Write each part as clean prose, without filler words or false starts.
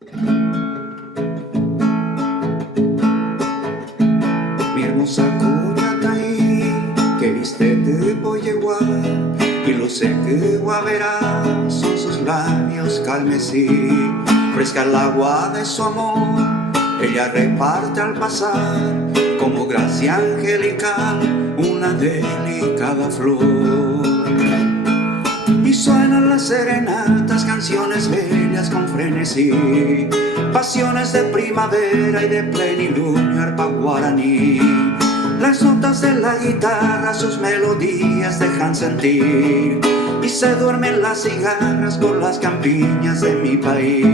Mi hermosa Cuyataí, que viste de Poyegua, y luce que guaverá son sus labios carmesí. Fresca el agua de su amor, ella reparte al pasar, como gracia angelical, una delicada flor. Y suenan las serenatas, canciones bellas con frenesí, pasiones de primavera y de plenilunio, arpa guaraní. Las notas de la guitarra sus melodías dejan sentir, y se duermen las cigarras por las campiñas de mi país.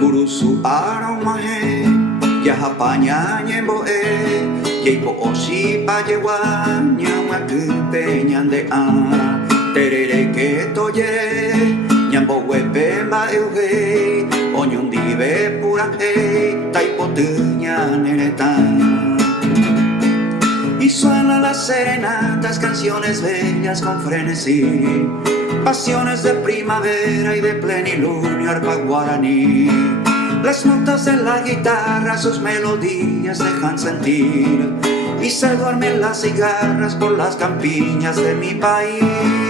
Kurusu aromaje, yahapaña ñemboe, yeipo oshi payewa, ñamakupe ñandea, terere que toyere, ñambo huepe mbaeuge, oñundive puraje, taipotuña neretán. Y suenan las serenatas, canciones bellas con frenesí, pasiones de primavera y de plenilunio, arpa guaraní. Las notas de la guitarra sus melodías dejan sentir, y se duermen las cigarras por las campiñas de mi país.